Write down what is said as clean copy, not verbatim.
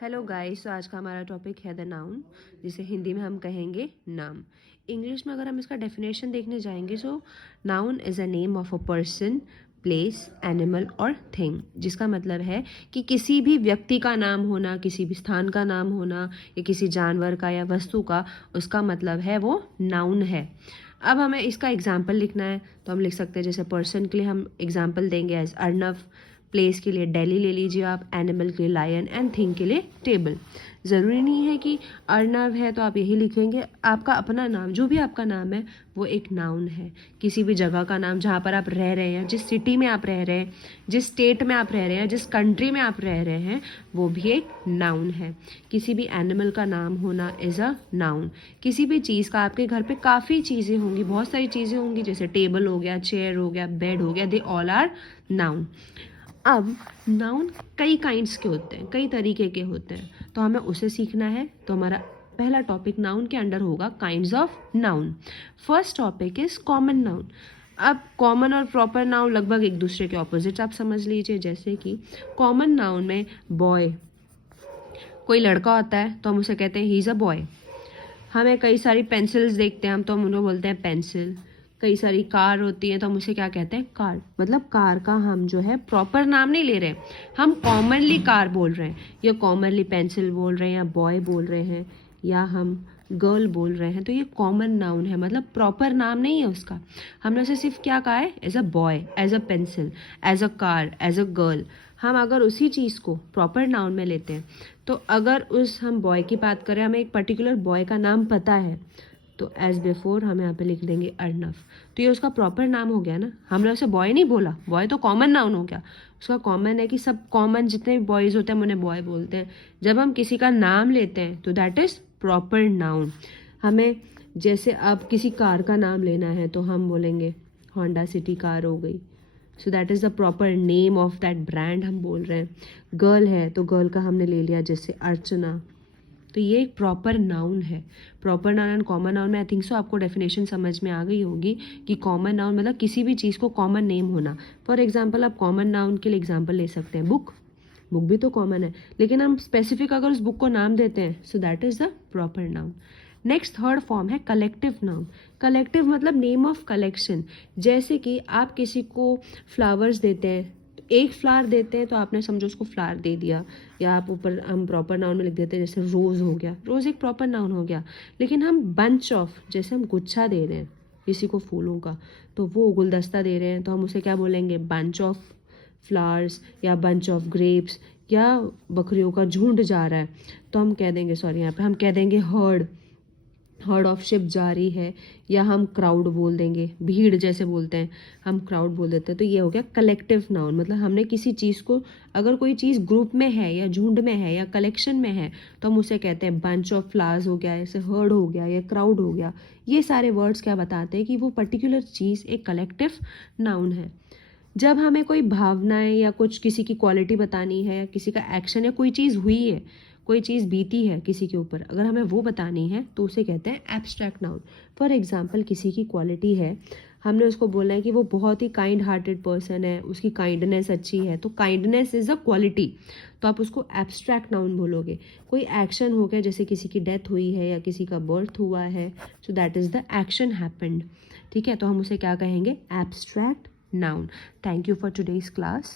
Hello guys, तो आज का हमारा टॉपिक है द नाउन, जिसे हिंदी में हम कहेंगे नाम। इंग्लिश में अगर हम इसका डेफिनेशन देखने जाएंगे तो noun is a name of a person, place, animal और थिंग, जिसका मतलब है कि किसी भी व्यक्ति का नाम होना, किसी भी स्थान का नाम होना या किसी जानवर का या वस्तु का, उसका मतलब है वो नाउन है। अब हमें इसका एग्जाम्पल लिखना है तो हम लिख सकते हैं, जैसे पर्सन के लिए हम एग्जाम्पल देंगे एज अर्नव, प्लेस के लिए दिल्ली ले लीजिए आप, एनिमल के लिए लायन एंड थिंग के लिए टेबल। ज़रूरी नहीं है कि अर्नव है तो आप यही लिखेंगे, आपका अपना नाम, जो भी आपका नाम है वो एक नाउन है। किसी भी जगह का नाम जहाँ पर आप रह रहे हैं, जिस सिटी में आप रह रहे हैं, जिस स्टेट में आप रह रहे हैं, जिस कंट्री में आप रह रहे हैं, वो भी एक नाउन है। किसी भी एनिमल का नाम होना इज़ अ नाउन। किसी भी चीज़ का, आपके घर पे काफ़ी चीज़ें होंगी, बहुत सारी चीज़ें होंगी, जैसे टेबल हो गया, चेयर हो गया, बेड हो गया, दे ऑल आर नाउन। अब नाउन कई काइंड्स के होते हैं, कई तरीके के होते हैं, तो हमें उसे सीखना है। तो हमारा पहला टॉपिक नाउन के अंडर होगा kinds of noun. First topic is common noun. अब कॉमन और प्रॉपर नाउन लगभग एक दूसरे के ऑपोजिट आप समझ लीजिए। जैसे कि कॉमन नाउन में बॉय, कोई लड़का होता है तो हम उसे कहते हैं ही इज़ अ बॉय। हमें कई सारी पेंसिल्स देखते हैं हम, तो हम उनको बोलते हैं पेंसिल। कई सारी कार होती हैं तो हम उसे क्या कहते हैं, कार। मतलब कार का हम जो है प्रॉपर नाम नहीं ले रहे हैं, हम कॉमनली कार बोल रहे हैं, या कॉमनली पेंसिल बोल रहे हैं, या बॉय बोल रहे हैं, या हम गर्ल बोल रहे हैं, तो ये कॉमन नाउन है, मतलब प्रॉपर नाम नहीं है उसका। हमने उसे सिर्फ क्या कहा है, as a boy, as a pencil, as a car, as a girl. हम अगर उसी चीज़ को प्रॉपर नाउन में लेते हैं, तो अगर उस हम बॉय की बात करें, हमें एक पर्टिकुलर बॉय का नाम पता है, तो एज बिफोर हम यहाँ पे लिख देंगे अर्नव। तो ये उसका प्रॉपर नाम हो गया ना, हमने उसे बॉय नहीं बोला, बॉय तो कॉमन नाउन हो गया। उसका कॉमन है कि सब कॉमन जितने भी बॉयज़ होते हैं हम उन्हें बॉय बोलते हैं। जब हम किसी का नाम लेते हैं तो दैट इज़ प्रॉपर नाउन। हमें जैसे अब किसी कार का नाम लेना है तो हम बोलेंगे होंडा सिटी कार हो गई, so that is the proper name of that brand हम बोल रहे हैं। गर्ल है तो गर्ल का हमने ले लिया, जैसे अर्चना। तो ये एक प्रॉपर नाउन है। Proper noun and common noun में आई थिंक सो आपको डेफिनेशन समझ में आ गई होगी कि कॉमन नाउन मतलब किसी भी चीज़ को कॉमन नेम होना। फॉर एग्जांपल आप कॉमन नाउन के लिए एग्जांपल ले सकते हैं बुक। बुक भी तो कॉमन है, लेकिन हम स्पेसिफिक अगर उस बुक को नाम देते हैं, so that is the proper noun. Next third form है कलेक्टिव नाउन। कलेक्टिव मतलब नेम ऑफ कलेक्शन। जैसे कि आप किसी को फ्लावर्स देते हैं, एक फ्लावर देते हैं तो आपने समझो उसको फ्लावर दे दिया, या आप ऊपर हम प्रॉपर नाउन में लिख देते हैं, जैसे रोज़ हो गया, रोज़ एक प्रॉपर नाउन हो गया। लेकिन हम बंच ऑफ, जैसे हम गुच्छा दे रहे हैं किसी को फूलों का, तो वो गुलदस्ता दे रहे हैं तो हम उसे क्या बोलेंगे, बंच ऑफ फ्लावर्स, या बंच ऑफ ग्रेप्स, या बकरियों का झुंड जा रहा है तो हम कह देंगे, सॉरी यहाँ पे हम कह देंगे हर्ड, हर्ड ऑफ शिप जा रही है, या हम क्राउड बोल देंगे, भीड़ जैसे बोलते हैं हम क्राउड बोल देते हैं। तो ये हो गया कलेक्टिव नाउन। मतलब हमने किसी चीज़ को, अगर कोई चीज़ ग्रुप में है या झुंड में है या कलेक्शन में है, तो हम उसे कहते हैं बंच ऑफ फ्लावर्स हो गया, जैसे हर्ड हो गया या क्राउड हो गया। ये सारे वर्ड्स क्या बताते हैं कि वो पर्टिकुलर चीज़ एक कलेक्टिव नाउन है। जब हमें कोई भावनाएं या कुछ किसी की क्वालिटी बतानी है, या किसी का एक्शन या कोई चीज़ हुई है, कोई चीज़ बीती है किसी के ऊपर, अगर हमें वो बतानी है तो उसे कहते हैं एब्स्ट्रैक्ट नाउन। फॉर एग्जांपल किसी की क्वालिटी है, हमने उसको बोला है कि वो बहुत ही काइंड हार्टेड पर्सन है, उसकी काइंडनेस अच्छी है, तो काइंडनेस इज़ अ क्वालिटी, तो आप उसको एब्स्ट्रैक्ट नाउन बोलोगे। कोई एक्शन हो गया, जैसे किसी की डेथ हुई है या किसी का बर्थ हुआ है, so that is the action happened. ठीक है, तो हम उसे क्या कहेंगे, abstract noun. Thank you for today's class.